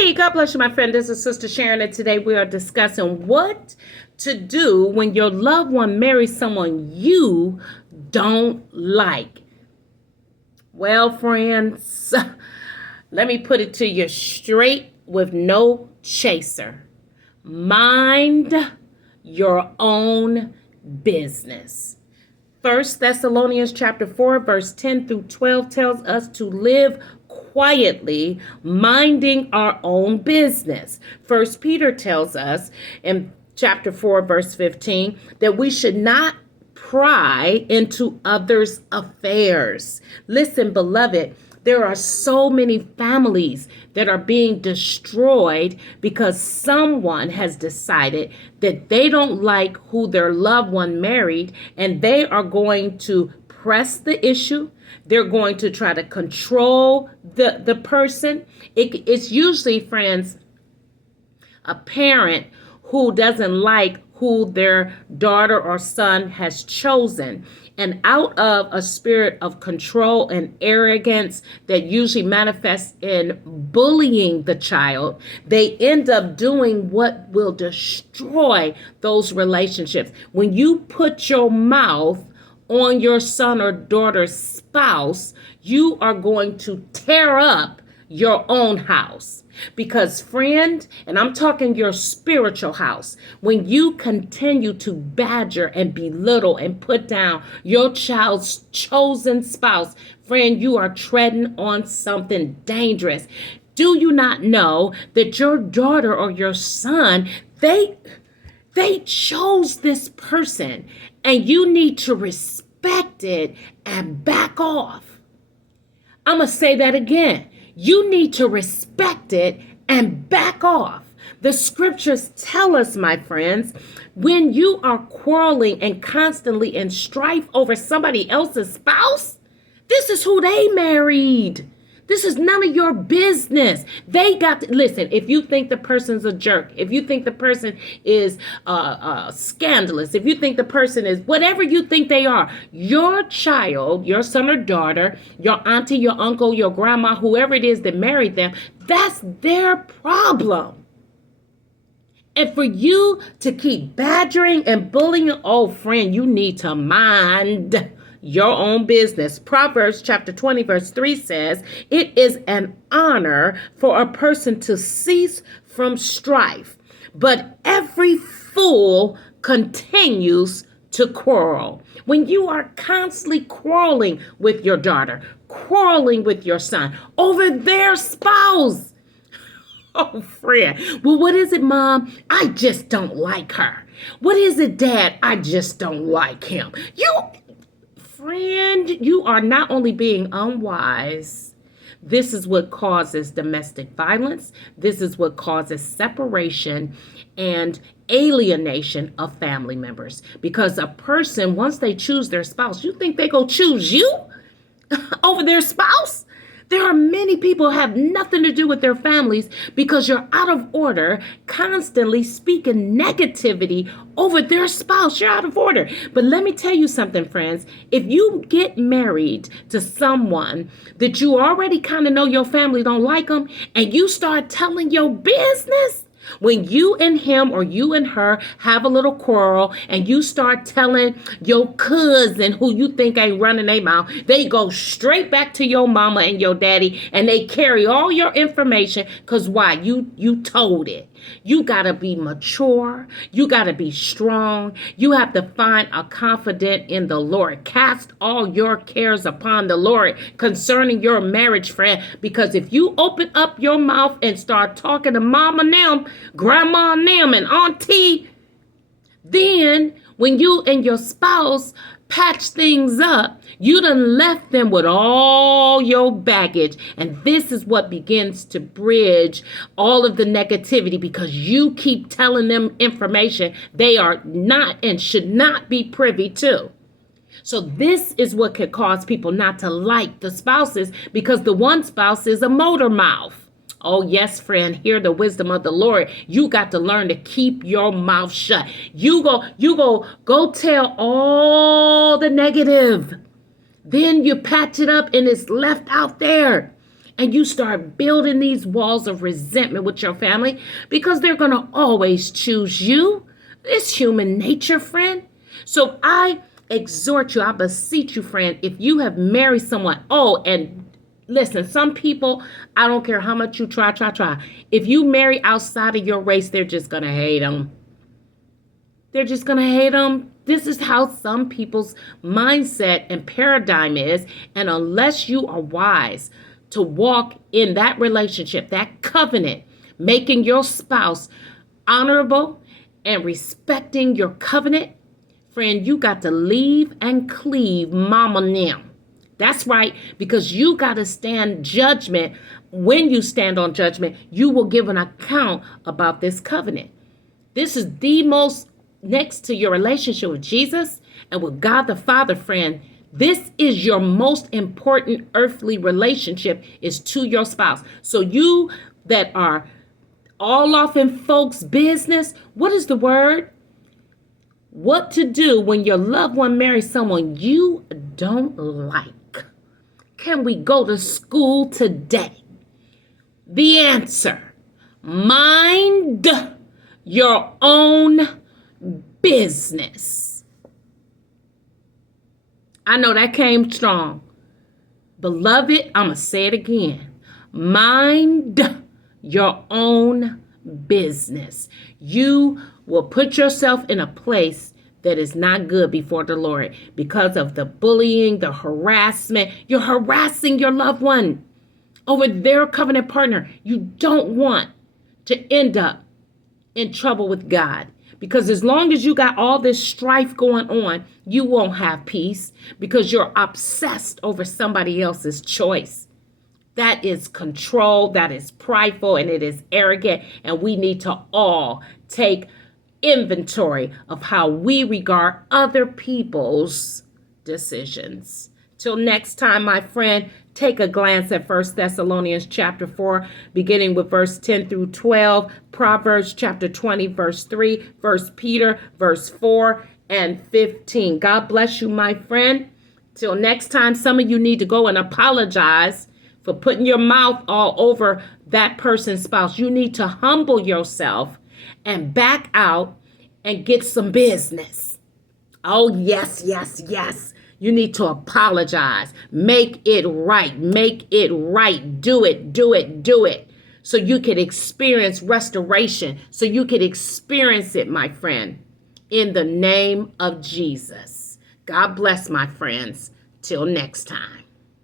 Hey, God bless you, my friend. This is Sister Sharon, and today we are discussing what to do when your loved one marries someone you don't like. Well, friends, let me put it to you straight with no chaser. Mind your own business. 1 Thessalonians chapter 4, verse 10 through 12 tells us to live quietly, minding our own business. 1 Peter tells us in chapter 4, verse 15, that we should not pry into others' affairs. Listen, beloved, there are so many families that are being destroyed because someone has decided that they don't like who their loved one married, and they are going to press the issue. They're going to try to control the person. It's usually, friends, a parent who doesn't like who their daughter or son has chosen. And out of a spirit of control and arrogance that usually manifests in bullying the child, they end up doing what will destroy those relationships. When you put your mouth on your son or daughter's spouse, you are going to tear up your own house. Because, friend, and I'm talking your spiritual house, when you continue to badger and belittle and put down your child's chosen spouse, friend, you are treading on something dangerous. Do you not know that your daughter or your son, they chose this person, and you need to respect it and back off? I'm going to say that again. You need to respect it and back off. The scriptures tell us, my friends, when you are quarreling and constantly in strife over somebody else's spouse, this is who they married. This is none of your business. They got to listen. If you think the person's a jerk, if you think the person is scandalous, if you think the person is whatever you think they are, your child, your son or daughter, your auntie, your uncle, your grandma, whoever it is that married them, that's their problem. And for you to keep badgering and bullying, oh friend, you need to mind your own business. Proverbs chapter 20 verse 3 says, it is an honor for a person to cease from strife, but every fool continues to quarrel. When you are constantly quarreling with your daughter, quarreling with your son over their spouse, oh, friend. Well, what is it, Mom? I just don't like her. What is it, Dad? I just don't like him. Friend, you are not only being unwise. This is what causes domestic violence. This is what causes separation and alienation of family members. Because a person, once they choose their spouse, you think they go choose you over their spouse? There are many people who have nothing to do with their families because you're out of order, constantly speaking negativity over their spouse. You're out of order. But let me tell you something, friends. If you get married to someone that you already kind of know your family don't like them, and you start telling your business, when you and him or you and her have a little quarrel and you start telling your cousin who you think ain't running their mouth, they go straight back to your mama and your daddy, and they carry all your information because why? You told it. You got to be mature. You got to be strong. You have to find a confidant in the Lord. Cast all your cares upon the Lord concerning your marriage, friend, because if you open up your mouth and start talking to mama and them, grandma and them, and auntie, then when you and your spouse patch things up, you done left them with all your baggage. And this is what begins to bridge all of the negativity because you keep telling them information they are not and should not be privy to. So this is what could cause people not to like the spouses because the one spouse is a motor mouth. Oh, yes, friend, hear the wisdom of the Lord. You got to learn to keep your mouth shut. You go tell all the negative. Then you patch it up and it's left out there. And you start building these walls of resentment with your family because they're going to always choose you. It's human nature, friend. So I exhort you, I beseech you, friend, if you have married someone, and listen, some people, I don't care how much you try. If you marry outside of your race, they're just going to hate them. They're just going to hate them. This is how some people's mindset and paradigm is. And unless you are wise to walk in that relationship, that covenant, making your spouse honorable and respecting your covenant, friend, you got to leave and cleave mama now. That's right, because you got to stand judgment. When you stand on judgment, you will give an account about this covenant. This is the most, next to your relationship with Jesus and with God the Father, friend, this is your most important earthly relationship, is to your spouse. So you that are all off in folks' business, what is the word? What to do when your loved one marries someone you don't like? Can we go to school today? The answer: mind your own business. I know that came strong. Beloved, I'm going to say it again. Mind your own business. You will put yourself in a place that is not good before the Lord because of the bullying, the harassment. You're harassing your loved one over their covenant partner. You don't want to end up in trouble with God. Because as long as you got all this strife going on, you won't have peace because you're obsessed over somebody else's choice. That is control, that is prideful, and it is arrogant. And we need to all take inventory of how we regard other people's decisions. Till next time, my friend, take a glance at 1 Thessalonians chapter 4, beginning with verse 10 through 12, Proverbs chapter 20, verse 3, 1 Peter, verse 4 and 15. God bless you, my friend. Till next time, some of you need to go and apologize for putting your mouth all over that person's spouse. You need to humble yourself and back out and get some business. Oh, yes. You need to apologize. Make it right. Make it right. Do it. So you can experience restoration. So you can experience it, my friend, in the name of Jesus. God bless, my friends. Till next time.